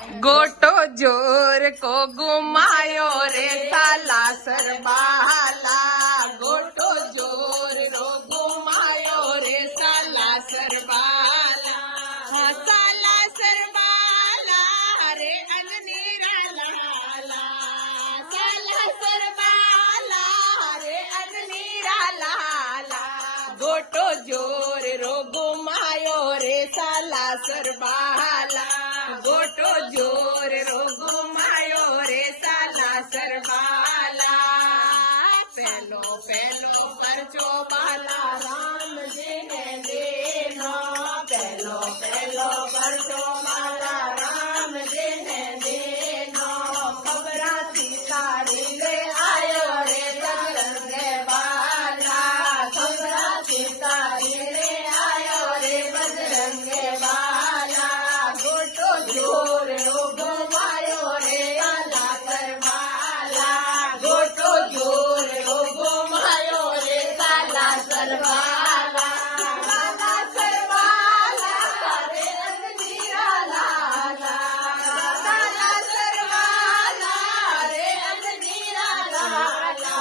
गोटो जोर को घुमायो रे साला सरबाला, गोटो जोर रो घुमायो रे साला सरबाला, साला सरबाला रे अननीरा लाला, साला सरबाला रे अननीरा लाला, गोटो जोर रो घुमायो रे साला सरबाला, गोटो जोर रो घुमायो रे साला सरबाला, पेलो पेलो परचो बाला राम जी ने देनो, पेलो पेलो परचो बाला राम जी ने देनो, खबरा सितारी ले आयो रे बजरंग बाला, खबरा सितारी ले आयो रे बजरंग बाला, गोटो जोर रो घुमायो रे साला सरबाला, गोटो जोर रो घुमायो रे साला सरबाला, साला सरबाला रे अननीरा लाला, साला सरबाला रे अननीरा लाला,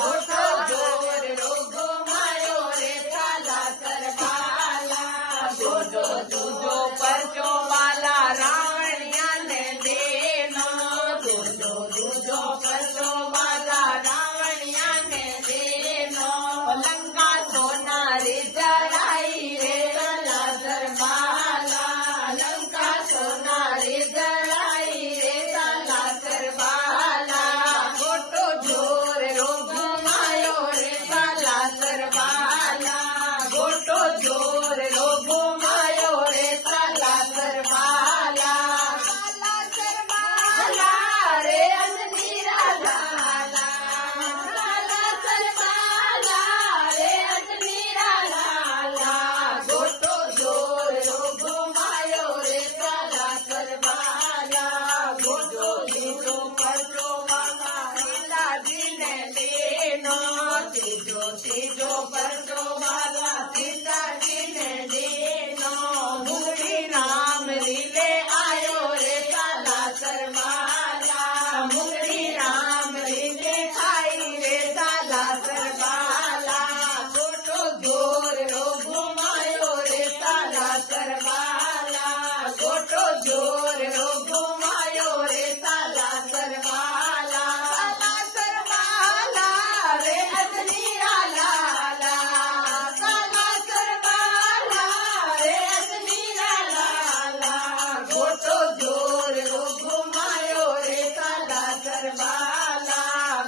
गोटो जोर रो घुमायो रे साला सरबाला, गोटो दूजो परचो बाला रावणिया ने देनो, दूजो दूजो परचो बाला रावणिया ने देनो, लंका सोनारी जड़ाई रे साला सरबाला, लंका सोनारी जड़ाई रे साला सरबाला, गोटो जोर रो घुमायो रे साला सरबाला, गोटो जोर रो घुमायो रे साला सरबाला, साला सरबाला रे अननीरा लाला, साला सरबाला रे अननीरा लाला, गोटो जोर रो घुमायो रे साला सरबाला, गोटो तीजो परचो बाला लीला जी ने देनो, तीजो तीजो परचो बाला सीता जी ने देनो, मुगड़ी राम लीले आयो रे साला सरबाला, मुगड़ी राम लीले खाई रे साला सरबाला, गोटो जोर रो घुमायो रे साला सरबाला, गोटो जोर रो घुमायो रे साला सरबाला, साला सरबाला रे अजनीरा लाला, साला सरबाला रे अजनीरा लाला, गोटो जोर रो घुमायो रे साला सरबाला,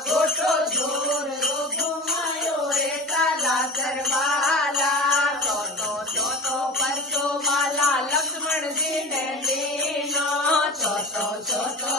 गोटो जोर रो घुमायो रे साला सरबाला, चौथो चौथो परचो बाला लक्ष्मण जी ने देनो, चौथो चौथो